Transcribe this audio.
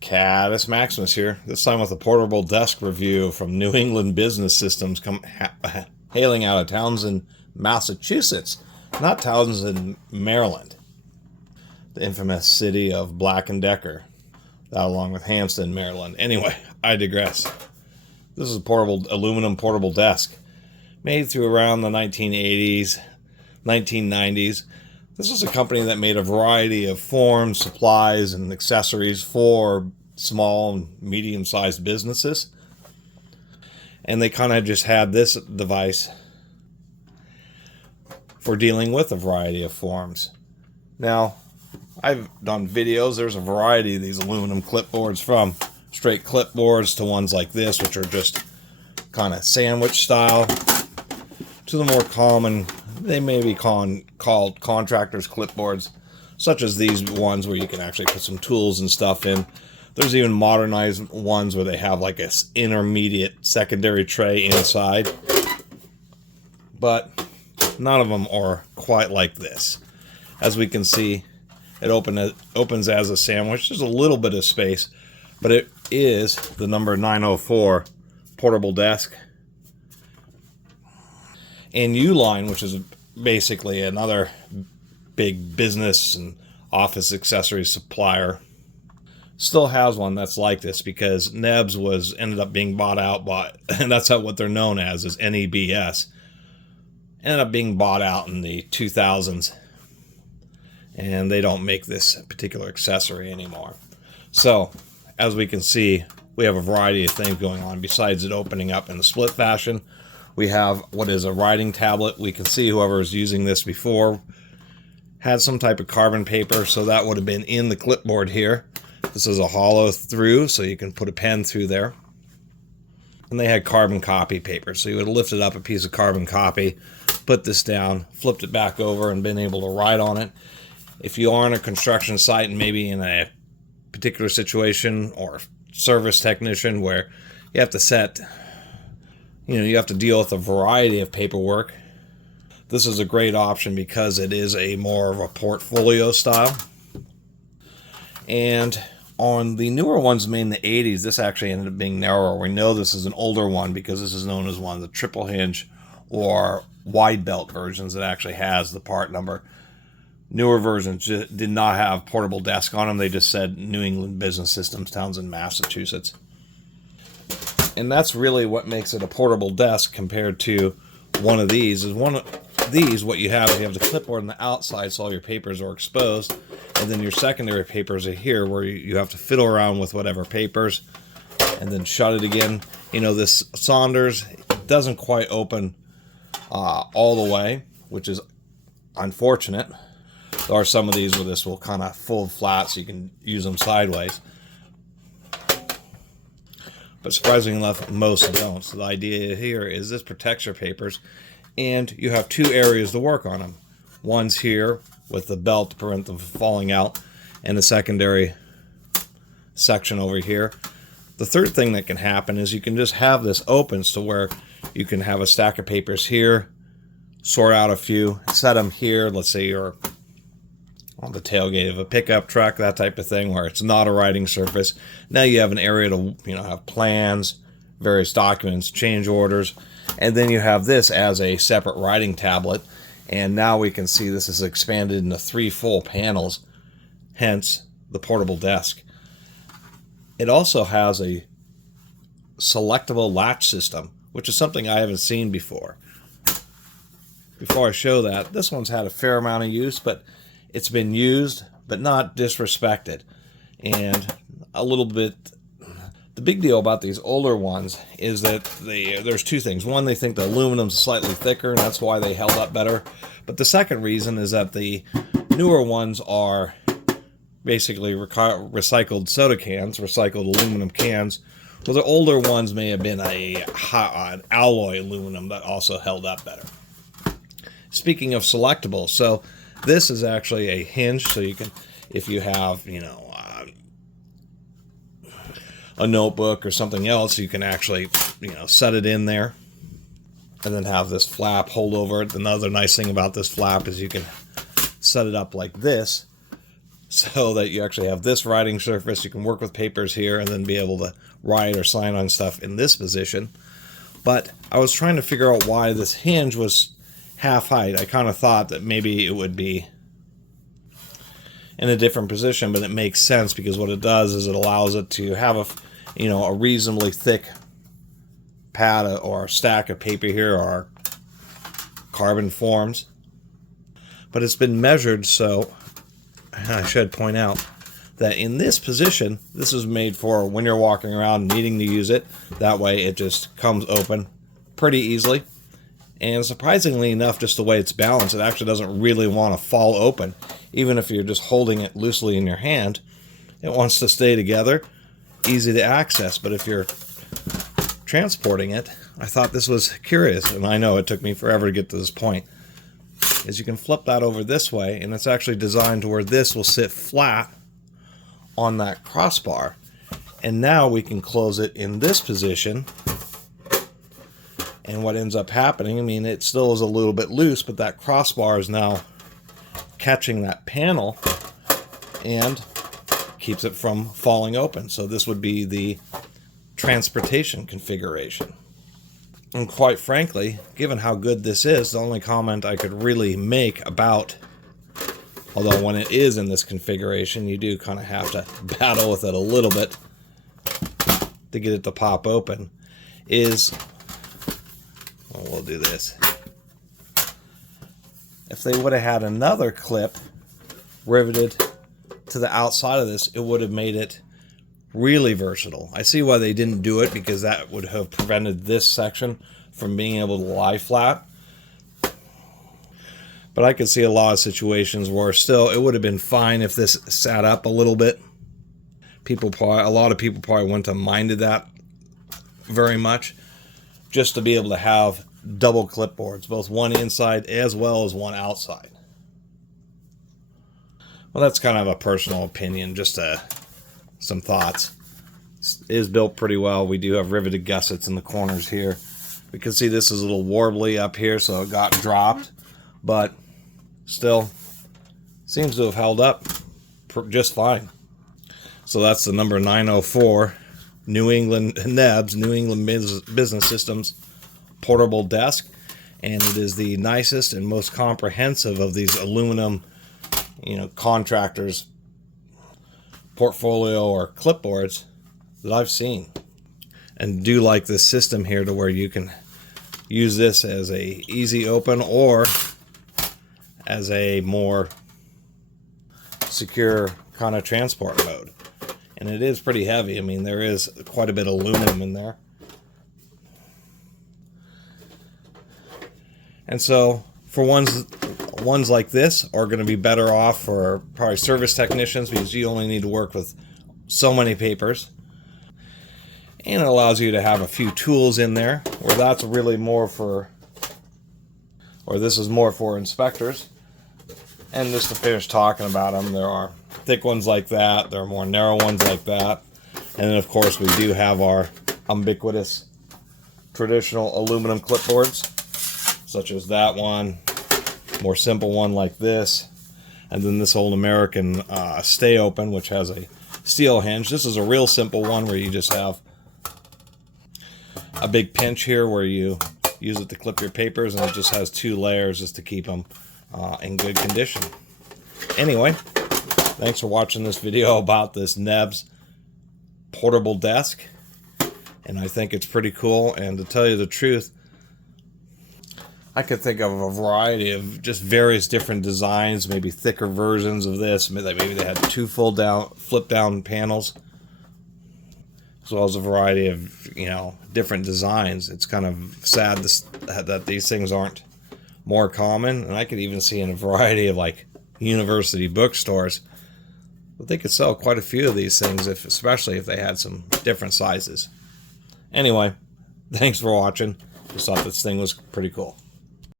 Catus Maximus here, this time with a portable desk review from New England Business Systems, hailing out of Townsend, Massachusetts, not Townsend, Maryland, the infamous city of Black & Decker, that along with Hampstead, Maryland. Anyway, I digress. This is a portable aluminum portable desk made through around the 1980s, 1990s. This is a company that made a variety of forms, supplies, and accessories for small and medium-sized businesses. And they kind of just had this device for dealing with a variety of forms. Now, I've done videos. There's a variety of these aluminum clipboards, from straight clipboards to ones like this, which are just kind of sandwich style, to the more common, they may be called Contractors clipboards, such as these ones where you can actually put some tools and stuff in. There's even modernized ones where they have like a intermediate secondary tray inside, but none of them are quite like this. As we can see, it opens as a sandwich. There's a little bit of space, but it is the number 904 portable desk. And Uline, which is basically another big business and office accessory supplier, still has one that's like this, because NEBS ended up being bought out by, and that's what they're known as, is NEBS. Ended up being bought out in the 2000s, and they don't make this particular accessory anymore. So, as we can see, we have a variety of things going on besides it opening up in a split fashion. We have what is a writing tablet. We can see whoever was using this before had some type of carbon paper, so that would have been in the clipboard here. This is a hollow through, so you can put a pen through there. And they had carbon copy paper, so you would have lifted up a piece of carbon copy, put this down, flipped it back over, and been able to write on it. If you are on a construction site and maybe in a particular situation, or service technician where you have to you have to deal with a variety of paperwork, this is a great option because it is a more of a portfolio style. And on the newer ones made in the 80s, this actually ended up being narrower. We know this is an older one because this is known as one of the triple hinge or wide belt versions that actually has the part number. Newer versions did not have portable desk on them. They just said New England Business Systems, Townsend, Massachusetts. And that's really what makes it a portable desk compared to one of these. What you have is you have the clipboard on the outside, so all your papers are exposed, and then your secondary papers are here, where you have to fiddle around with whatever papers and then shut it again. This Saunders doesn't quite open all the way, which is unfortunate. There are some of these where this will kind of fold flat, so you can use them sideways. But surprisingly enough, most don't. So the idea here is this protects your papers, and you have two areas to work on them. One's here with the belt to prevent them from falling out, and a secondary section over here. The third thing that can happen is you can just have this open to where you can have a stack of papers here, sort out a few, set them here. Let's say you're on the tailgate of a pickup truck, that type of thing, where it's not a writing surface. Now you have an area to have plans, various documents, change orders, and then you have this as a separate writing tablet. And now we can see this is expanded into 3 full panels, hence the portable desk. It also has a selectable latch system, which is something I haven't seen before. Before I show that, this one's had a fair amount of use, but it's been used, but not disrespected. And a little bit, the big deal about these older ones is that there's two things. One, they think the aluminum's slightly thicker, and that's why they held up better. But the second reason is that the newer ones are basically recycled soda cans, recycled aluminum cans. Well, the older ones may have been an alloy aluminum that also held up better. Speaking of selectable, so this is actually a hinge, so you can, if you have, a notebook or something else, you can actually, set it in there and then have this flap hold over it. Another nice thing about this flap is you can set it up like this so that you actually have this writing surface. You can work with papers here and then be able to write or sign on stuff in this position. But I was trying to figure out why this hinge was half height. I kind of thought that maybe it would be in a different position, but it makes sense because what it does is it allows it to have a reasonably thick pad or stack of paper here, or carbon forms. But it's been measured, so I should point out that in this position, this is made for when you're walking around needing to use it. That way it just comes open pretty easily. And surprisingly enough, just the way it's balanced, it actually doesn't really want to fall open. Even if you're just holding it loosely in your hand, it wants to stay together, easy to access. But if you're transporting it, I thought this was curious, and I know it took me forever to get to this point, is you can flip that over this way, and it's actually designed to where this will sit flat on that crossbar. And now we can close it in this position. And what ends up happening, I mean, it still is a little bit loose, but that crossbar is now catching that panel and keeps it from falling open. So this would be the transportation configuration. And quite frankly, given how good this is, the only comment I could really make about, although when it is in this configuration, you do kind of have to battle with it a little bit to get it to pop open, is, well, we'll do this. If they would have had another clip riveted to the outside of this, it would have made it really versatile. I see why they didn't do it, because that would have prevented this section from being able to lie flat. But I could see a lot of situations where still it would have been fine if this sat up a little bit. A lot of people probably wouldn't have minded that very much, just to be able to have double clipboards, both one inside as well as one outside. Well, that's kind of a personal opinion, just some thoughts. It is built pretty well. We do have riveted gussets in the corners here. We can see this is a little warbly up here, so it got dropped, but still seems to have held up just fine. So that's the number 904 New England NEBS, New England Business Systems portable desk, and it is the nicest and most comprehensive of these aluminum, Contractors portfolio or clipboards that I've seen. And do like this system here to where you can use this as a easy open or as a more secure kind of transport mode. And it is pretty heavy. I mean, there is quite a bit of aluminum in there. And so for ones like this are going to be better off for probably service technicians, because you only need to work with so many papers. And it allows you to have a few tools in there, where that's really more for, or this is more for inspectors. And just to finish talking about them, there are thick ones like that, there are more narrow ones like that, and then of course we do have our ubiquitous traditional aluminum clipboards, such as that one, more simple one like this, and then this old American stay open, which has a steel hinge. This is a real simple one where you just have a big pinch here where you use it to clip your papers, and it just has two layers just to keep them in good condition. Anyway, thanks for watching this video about this NEBS portable desk, and I think it's pretty cool. And to tell you the truth, I could think of a variety of just various different designs, maybe thicker versions of this. Maybe they had two flip down panels, as well as a variety of different designs. It's kind of sad that these things aren't more common, and I could even see in a variety of like university bookstores that they could sell quite a few of these things, especially if they had some different sizes. Anyway, thanks for watching. Just thought this thing was pretty cool.